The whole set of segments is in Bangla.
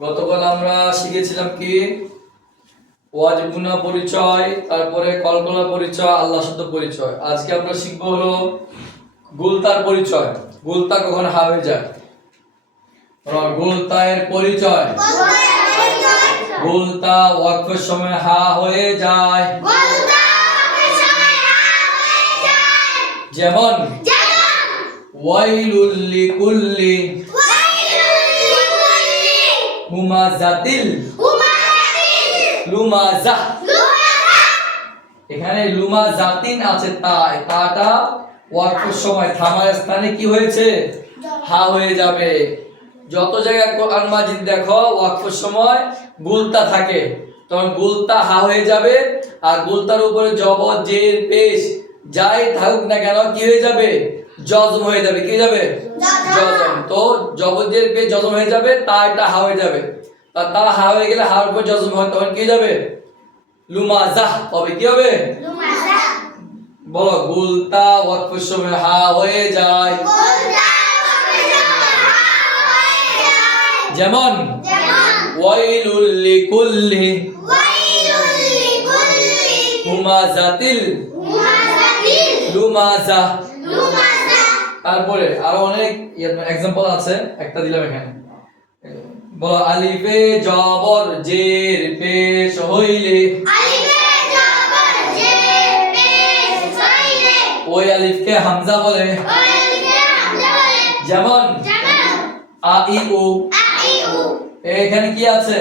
গতকাল আমরা শিখেছিলাম কি ওয়াজিবুনা পরিচয়, তারপরে কলকলার পরিচয়, আল্লাহ শব্দ পরিচয়। আজকে আমরা শিখবো হলো গুলতার পরিচয়। গুলতা কখন হা হয়ে যায়? গুলতায়ের পরিচয়। গুলতা ওয়াকফের সময় হা হয়ে যায়। যেমন ওয়াইলুল লিকুল্লি হুমাজাতিল লুমাজা। এখানে লুমাজাতিন আছে, তাটা ওয়াকফের সময় থামার স্থানে কি হয়েছে? হা হয়ে যাবে। যত জায়গায় কোরআন মাজিদ দেখো ওয়াকফের সময় গুলতা থাকে, তখন গুলতা হা হয়ে যাবে। আর গুলতার উপরে জবর জের পেশ যাই থাকুক না কেন কি হয়ে যাবে? জজম হয়ে যাবে। কি যাবে? জজম। তো জবর জের পেশ জজম হয়ে যাবে, এটা হা হয়ে যাবে। তা হা হয়ে গেলে হার উপর জজম হয়, তখন কি যাবে? লুমাজাহ হবে। কি হবে? লুমাজাহ। বলো, গুলতা ওয়াকফের সময় হা হয়ে যায়। যেমন ওয়াইলুল লিকুল্লি হুমাজাতিল লুমাজা। তারপরে আরো অনেক এক্সাম্পল আছে, একটা দিলাম এখানে। বলো, আলিফে জবর জের পেশ হইলে ওই আলিফকে হামজা বলে। যেমন আ ই উ। এখানে কি আছে?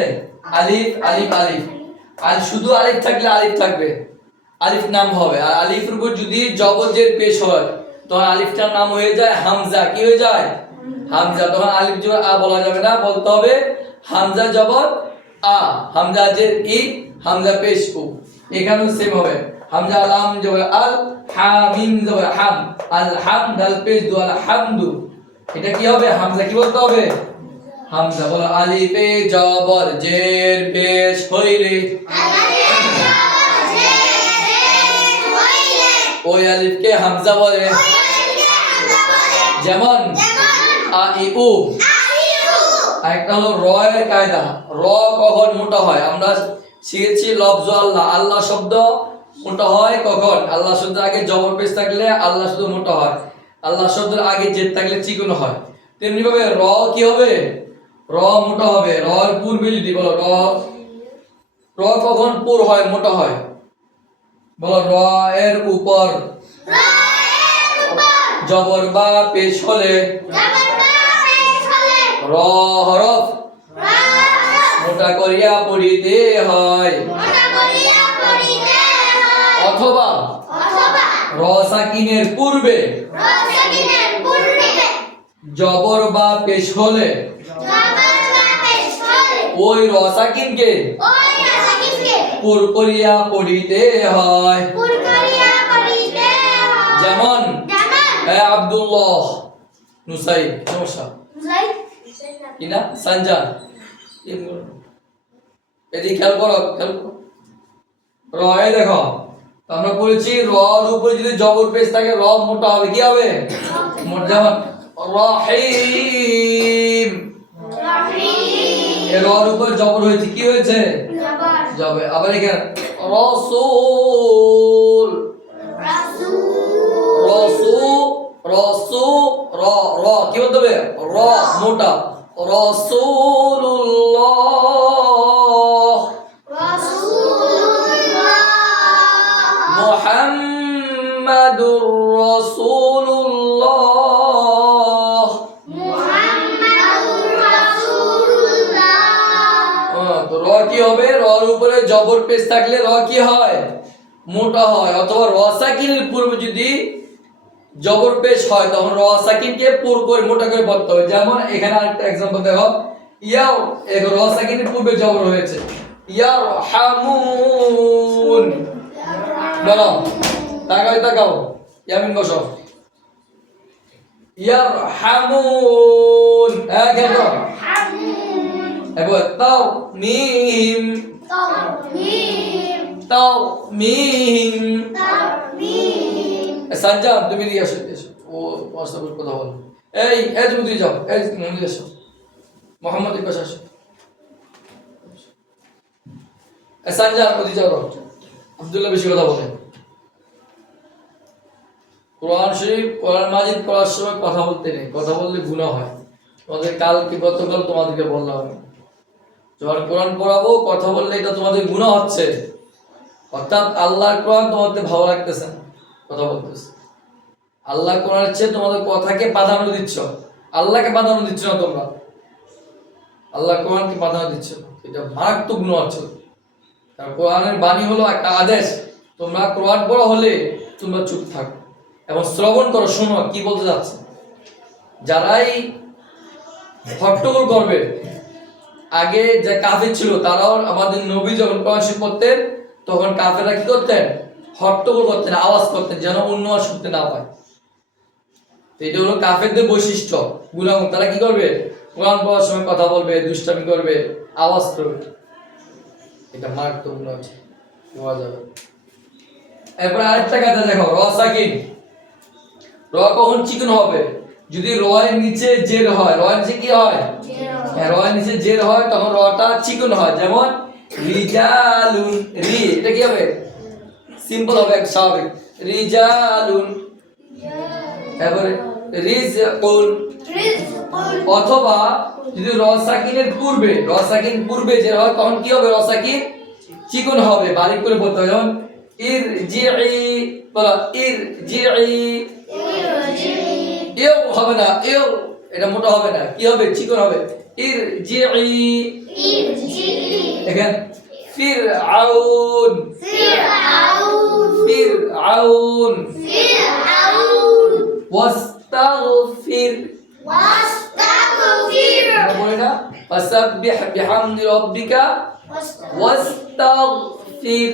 আলিফ আলিফ আলিফ। আর শুধু আলিফ থাকলে আলিফ থাকবে, আলিফ নাম হবে। আর আলিফের উপর যদি জবর জের পেশ হয় তখন আলিফটার নাম হয়ে যায় হামজা। কি হয়ে যায়? হামজা। তখন আলিফ জবর আ বলা যাবে না, বলতে হবে হামজা জবর আ, হামজা জের ই, হামজা পেশ উ। এখানেও সেম হবে। হামজা লাম জবর আল, হা মিম জবর হাম, আল হাম দাল পেশ দু, আল হামদু। এটা কি হবে? হামজা। কি বলতে হবে? হামজা। বলো, আলিফে জবর জের পেশ হইলে ওই আলিফকে হামজা বলে। যেমন আ ই উ। একটা হলো র এর কায়দা। র কখন মোটা হয়? আমরা শিখেছি লফজ আল্লাহ। আল্লাহ শব্দ মোটা হয় কখন? আল্লাহ শব্দের আগে জবর পেশ থাকলে আল্লাহ শব্দ মোটা হয়। আল্লাহ শব্দের আগে জেদ থাকলে চিকন হয়। তেমনি ভাবে র কি হবে? র মোটা হবে। র এর পূর্বে যদি বলো র কখন পুর হয়, মোটা হয়? বলো, র এর উপর জবর বা পেশ হলে র হরফ মোটা করিয়া পড়িতে হয়। অথবা র সাকিনের পূর্বে জবর বা পেশ হলে ওই র সাকিনকে পুর করিয়া পড়িতে হয়। যেমন আব্দুল্লাহ নুসাই সমস্যা কিনা সঞ্জান। এদিকে খেয়াল করো, খেয়াল করো। র এ দেখো, আমরা বলেছি র এর উপরে যদি জবর পেশ থাকে র মোটা হবে। কি হবে? যেমন রহিম। এর র উপর জবর হয়েছে, কি হয়েছে? জবর। আবার এখানে রাসূল। র র কি বলতে হবে? র মোটা। রাসূলুল্লাহ মুহাম্মাদুর রাসূলুল্লাহ। র কি হবে? র এর উপরে জবর পেশ থাকলে র কি হয়? মোটা হয়। অথবা র সাকিনের পূর্বে যদি জবর পেশ হয় তখন র সাকিনকে পুর করে মোটা করে পড়তে হবে। যেমন এখানে আরেকটা एग्जांपल দেখো, ইয়াও এক র সাকিনের পূর্বে জবর হয়েছে, ইয়ারহামুন। বলো, তাকাও ইয়ামিন বসো। ইয়ারহামুন। দেখো এবার তাও মিম সঞ্জান তুমি দিয়ে আসো। ও হোয়াটসঅ্যাপে কথা বলো। এই তুমি দিয়ে যাও। এই তুমি দিয়ে আসো। মোহাম্মদ ইকবাস আসো। সানজার ওদি যাও আব্দুল্লাহ বেশি কথা বলে। কোরআন শরীফ কোরআন মাজিদ পড়ার সময় কথা বলতে নেই, কথা বললে গুনাহ হয়। তোমাদের কালকে গতকাল তোমাদেরকে বললাম, যখন কোরআন পড়াবো কথা বললে এটা তোমাদের গুনাহ হচ্ছে, অর্থাৎ আল্লাহর কোরআন তোমাদের ভালো লাগতেছে না, কথা বলতেছে। আল্লাহ কোরআনের চেয়ে তোমাদের কথাকে প্রাধান্য দিচ্ছ, আল্লাহকে প্রাধান্য দিচ্ছ না তোমরা, আল্লাহ কোরআনকে প্রাধান্য দিচ্ছ, এটা মারাত্মক গুনাহ হচ্ছে। কারণ কোরআনের বাণী হলো একটা আদেশ, তোমরা কোরআন পড়া হলে তোমরা চুপ থাকো এবং শ্রবণ করো, শোনো কি বলতে যাচ্ছে। যারাই হট্টগোল করবে, আগে যে কাফের ছিল তারাও আমাদের নবী যখন কোরআন শরীফ পড়তেন তখন কাফেররা কি করতেন, হট্টগোল করতেন, আওয়াজ করতেন যেন অন্য আর শুনতে না পায়। এটা হলো কাফেরদের বৈশিষ্ট্য, গুনাহ। তারা কি করবে, কোরআন পড়ার সময় কথা বলবে, দুষ্টামি করবে, আওয়াজ করবে, এটা মারাত্মক গুনাহ আছে, বলা যাবে। এরপর আরেকটা কথা দেখো, র সাকিন। র কখন চিকন হবে, যদি র এর নিচে জের হয়, র এর নিচে কি হয়, হ্যাঁ র এর নিচে জের হয় তখন রটা চিকন হয়। যেমন রিজালুন, রি এটা কি হবে, সিম্পল হবে, স্বাভাবিক, রিজালুন। এবারে রিজকুন। অথবা যদি র সাকিনের পূর্বে, র সাকিন পূর্বে যে হয় তখন কি হবে, র সাকিন চিকন হবে, বারিক করে বলতে হবে। যেমন ইরজিই, বলা ইরজিই, এও হবে না, এও এটা মোটা হবে না, কি হবে, চিকন হবে, ইরজিই। দেখেন ফিরআউন, ফিরআউন, ওয়াস্তাগফির, বলে না ফাসাব্বিহ বিহামদি রাব্বিকা ওয়াস্তাগফির।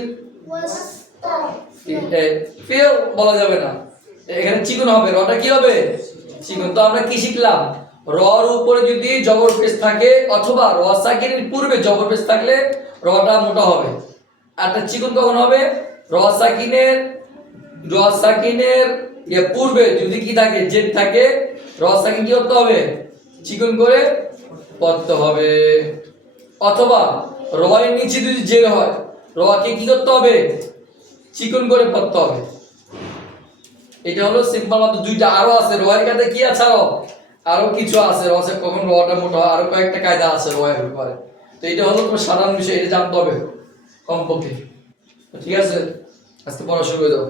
ফির বলা যাবে না, এখানে চিকন হবে, রটা কি হবে, চিকন। তো আমরা কি শিখলাম, রর উপরে যদি জবর পেশ থাকে অথবা র সাকিনের পূর্বে জবর পেশ থাকলে রটা মোটা হবে। আর চিকন কখন হবে, র সাকিনের পূর্বে যদি কি থাকে, জেদ থাকে, র সাকিন কি করতে হবে, চিকন করে পড়তে হবে। অথবা র এর নিচে যদি জের হয়, র কে কি করতে হবে, চিকন করে পড়তে হবে। এটা হলো সিম্পল মাত্র দুইটা, আরো আছে র এর কাছে কি আছে, আরো কিছু আছে, র এর কখন রটা মোটা হয়, আরো কয়েকটা কায়দা আছে র এর ব্যাপারে। তো এটা হলো তোমার সাধারণ বিষয়, এটা জানতে হবে কমপক্ষে। ঠিক আছে, আজকে পড়া শুরু করে দাও।